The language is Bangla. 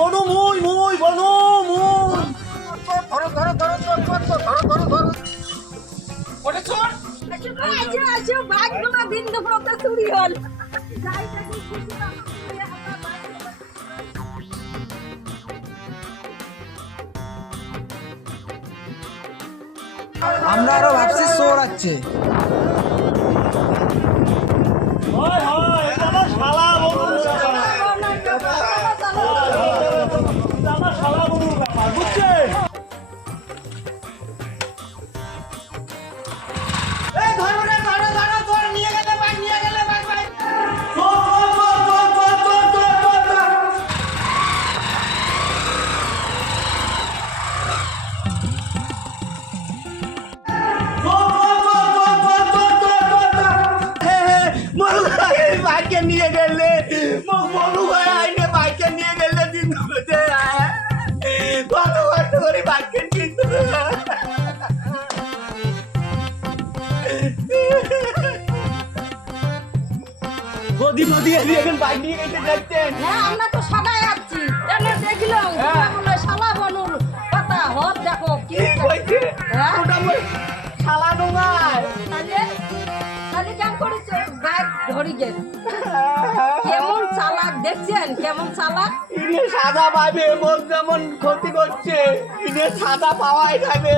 বনু মুই মুই বনু মুই ধরো ধরো ধরো ধরো ধরো ধরো ধরো ওরে চোর আচ্ছা আচ্ছা ভাগগুলো দিন দুপুরতে চুরি হল যাই তাকে খুশি না আমরা আরো ভাবছি চোর আছে। হয় হয় এটা আমার শালা বনু এটা আমার শালা বনু ব্যাপার বুঝছেন এই ধরো রে ধরো ধরো ধর নিয়ে গেলে ভাই ভাই মনু ভাই বাইকে নিয়ে গেলে মনু ভাই আইনে বাইকে নিয়ে গেলে দিন দুপুরে ভালো কষ্ট করে বাইকে কিন্তু গদি নদী এখন বাইক নিয়ে গেছে যাচ্ছেন হ্যাঁ আমরা তো সবাই আসছি এনে দেখলাম বলে শালা বনুর কথা হদ দেখো কি কি কইছে হ্যাঁ ওটা মই শালা নোংায় তাহলে তাহলে কেমন করেছে ব্যাগ ধরি গেল কেমন চালাক দেখছেন কেমন চালাক ইনে সাদা পাবে মোর যেমন ক্ষতি করছে ইনে সাদা পাওয়াই যাবে